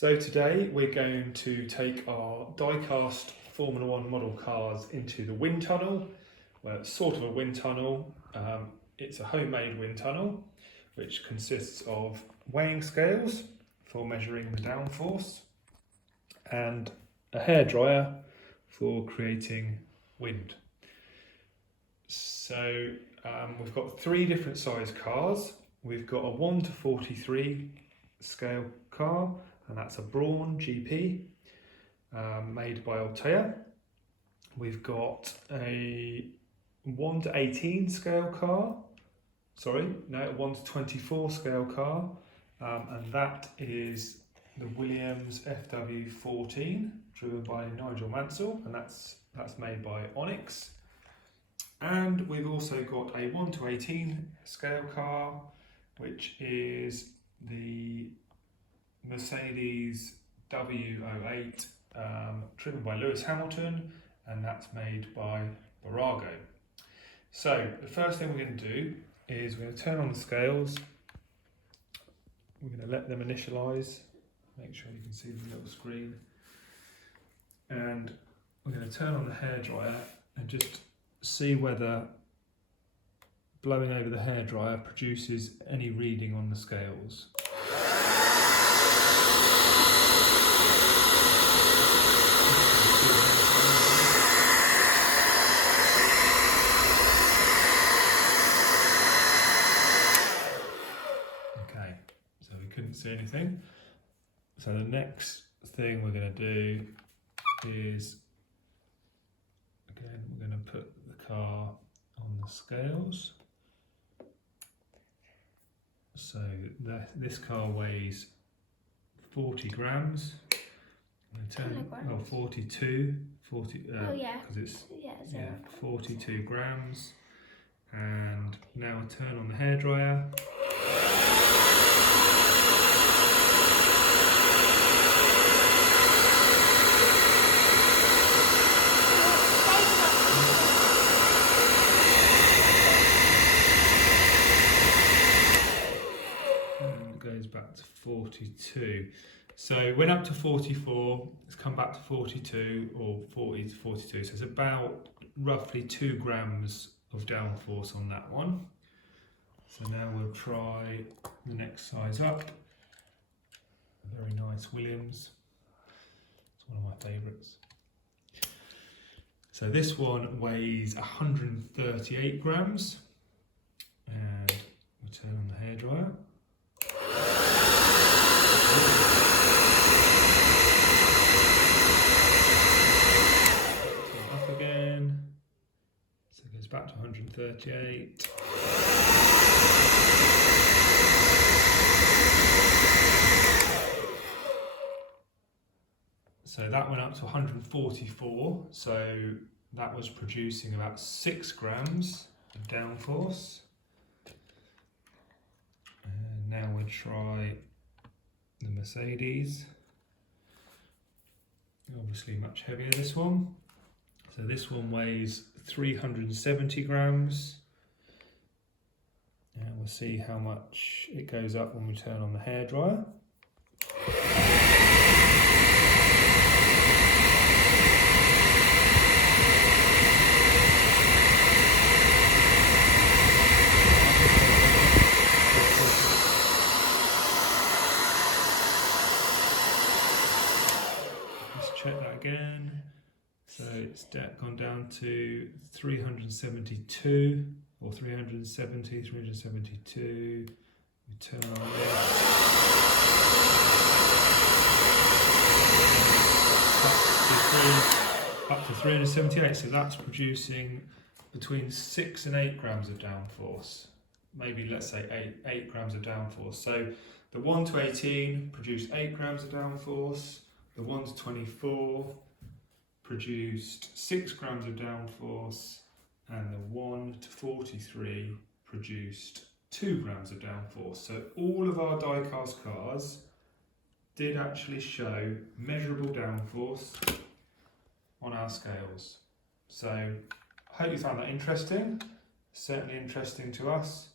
So today we're going to take our Diecast Formula 1 model cars into the wind tunnel. Well, it's sort of a wind tunnel. It's a homemade wind tunnel which consists of weighing scales for measuring the downforce and a hairdryer for creating wind. So we've got three different size cars. We've got a 1 to 43 scale car, and that's a Brawn GP made by Altea. We've got a 1 to 18 scale car, a 1 to 24 scale car, and that is the Williams FW14 driven by Nigel Mansell, and that's made by Onyx. And we've also got a 1 to 18 scale car, which is the Mercedes W08 driven by Lewis Hamilton, and that's made by Barago. So the first thing we're going to do is we're going to turn on the scales. We're going to let them initialize, make sure you can see the little screen, and we're going to turn on the hairdryer and just see whether blowing over the hairdryer produces any reading on the scales. Okay, so we couldn't see anything. So the next thing we're going to do is, again, we're going to put the car on the scales. So this car weighs 40 grams. I'm going to turn, 42, because it's 42 grams. And now turn on the hairdryer. Back to 42. So it went up to 44, it's come back to 42, or 40 to 42, so it's about roughly 2 grams of downforce on that one. So now we'll try the next size up. A very nice Williams, it's one of my favourites. So this one weighs 138 grams, and we'll turn on the hairdryer. Up again, so it goes back to 138. So that went up to 144, so that was producing about 6 grams of downforce. And now we'll try the Mercedes, obviously much heavier this one. So this one weighs 370 grams. And we'll see how much it goes up when we turn on the hairdryer. Check that again. So it's gone down to 372 or 370, 372. We turn on this. Up to 378. So that's producing between 6 and 8 grams of downforce. Maybe let's say 8 grams of downforce. So the 1 to 18 produced 8 grams of downforce. The 1 to 24 produced 6 grams of downforce, and the 1 to 43 produced 2 grams of downforce. So all of our diecast cars did actually show measurable downforce on our scales. So I hope you found that interesting. Certainly interesting to us.